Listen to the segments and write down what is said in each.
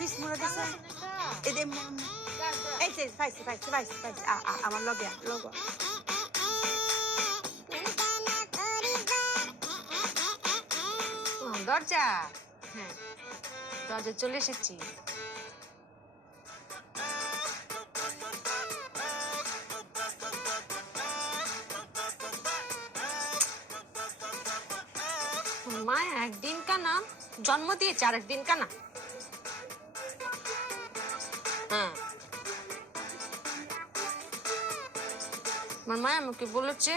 ফিস মুড়া দিছে দে এই যে পাইছি পাইছি পাইছি পাইছি আমার লগে লগে। দরজা। হ্যাঁ দরজা চলে এসেছি। মা একদিন কানা জন্ম দিয়েছে আর একদিন কানা আমার মা আমাকে বলেছে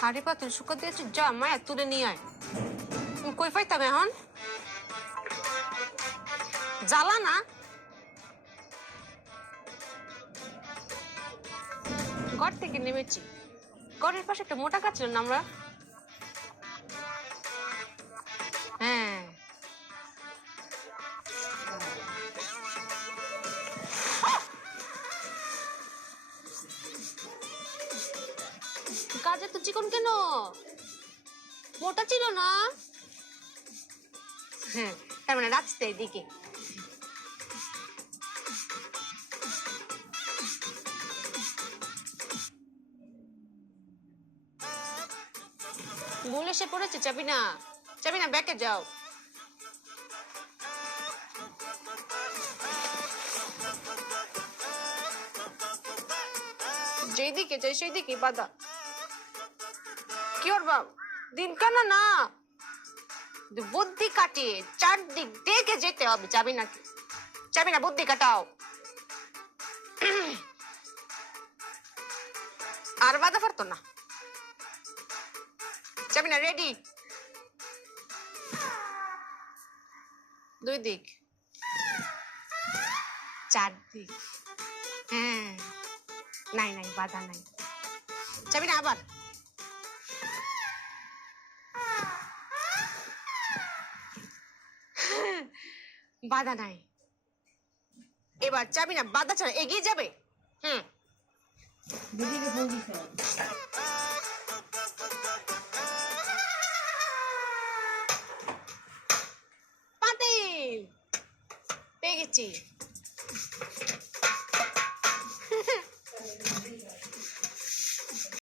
হাড়ি পাতিল শুকা দিয়েছে, যা মায়া তুলে নিয়ে আয়। কই পাইতাম এখন? জ্বালা না? ঘর থেকে নেমেছি। ঘরের পাশে একটা মোটা কাজ ছিল না আমরা? কাজে তো চিকন কেন? মোটা ছিল না? হ্যাঁ তার মানে রাস্তা এদিকে। ভুল এসে পড়েছে চাবি না চাবি না ব্যাকে যাও। যেদিকে, যাই সেই দিকে বাধা কি ওর বাপ? দিন কেন না। বুদ্ধি কাটিয়ে চারদিক দেখে যেতে হবে, যাবি নাকি? যাবি না, বুদ্ধি কাটাও। আর বাধা পারতো না। যাবি না রেডি দুই দিক। চার দিক। হ্যাঁ। নাই নাই, বাধা নাই। যাবি না আবার? বাধা নাই। এবার যাবি না বাধা ছাড়া এগিয়ে যাবে? হুম। পেয়ে গেছি।